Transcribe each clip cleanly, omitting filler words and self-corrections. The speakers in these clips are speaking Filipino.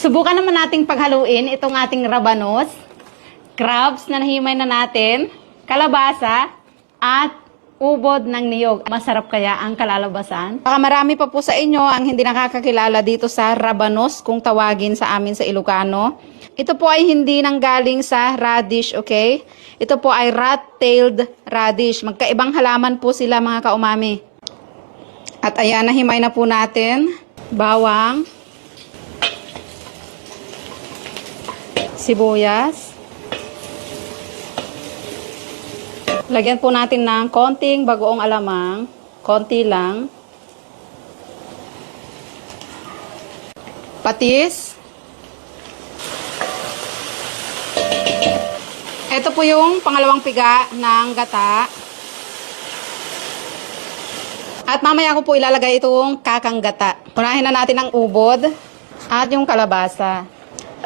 Subukan naman nating paghaluin itong ating rabanos, crabs na nahimay na natin, kalabasa, at ubod ng niyog. Masarap kaya ang kalalabasan? Baka marami pa po sa inyo ang hindi nakakakilala dito sa rabanos kung tawagin sa amin sa Ilocano. Ito po ay hindi nanggaling sa radish, okay? Ito po ay rat-tailed radish. Magkaibang halaman po sila mga kaumami. At ayan, nahimay na po natin. Bawang. Sibuyas. Lagyan po natin ng konting bagoong alamang. Konti lang. Patis. Ito po yung pangalawang piga ng gata. At mamaya ko po ilalagay itong kakang gata. Unahin na natin ang ubod at yung kalabasa.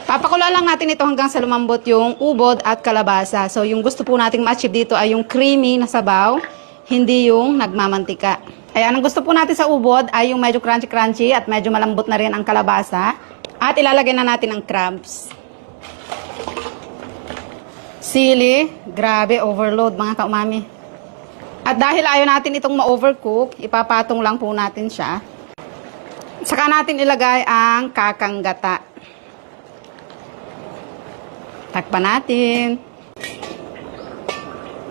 Papakulo lang natin ito hanggang sa lumambot yung ubod at kalabasa. So, yung gusto po nating ma-achieve dito ay yung creamy na sabaw, hindi yung nagmamantika. Ayan, ang gusto po natin sa ubod ay yung medyo crunchy-crunchy at medyo malambot na rin ang kalabasa. At ilalagay na natin ang crabs. Sili, grabe, overload mga kaumami. At dahil ayaw natin itong ma-overcook, ipapatong lang po natin siya. Saka natin ilagay ang kakang gata. Takpan natin.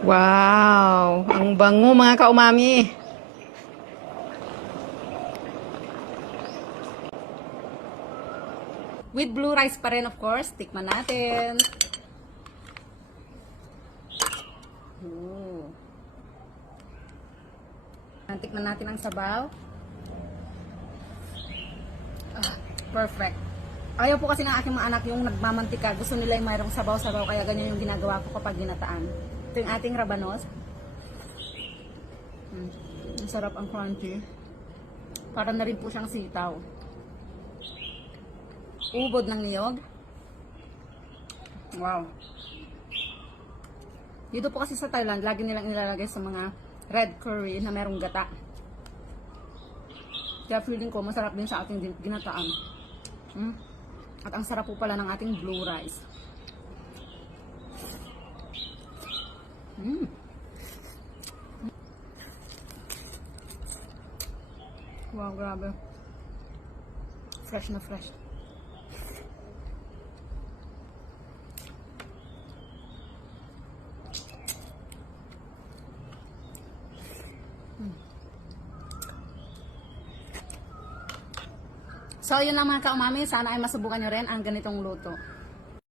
Wow! Ang bango mga kaumami. With blue rice pa rin of course. Tikman natin. Tikman natin ang sabaw. Perfect. Ayaw po kasi ng aking mga anak yung nagmamantika. Gusto nila yung mayroong sabaw-sabaw. Kaya ganyan yung ginagawa ko kapag ginataan. Ito yung ating rabanos. Ang sarap, ang crunchy. Para na rin po siyang sitaw. Ubod ng niyog. Wow. Dito po kasi sa Thailand, lagi nilang nilalagay sa mga red curry na merong gata. Kaya feeling ko masarap din sa ating ginataan. At ang sarap po pala ng ating blue rice. Wow, grabe. Fresh na fresh. So, yun lang mga kaumami. Sana ay masubukan nyo rin ang ganitong luto.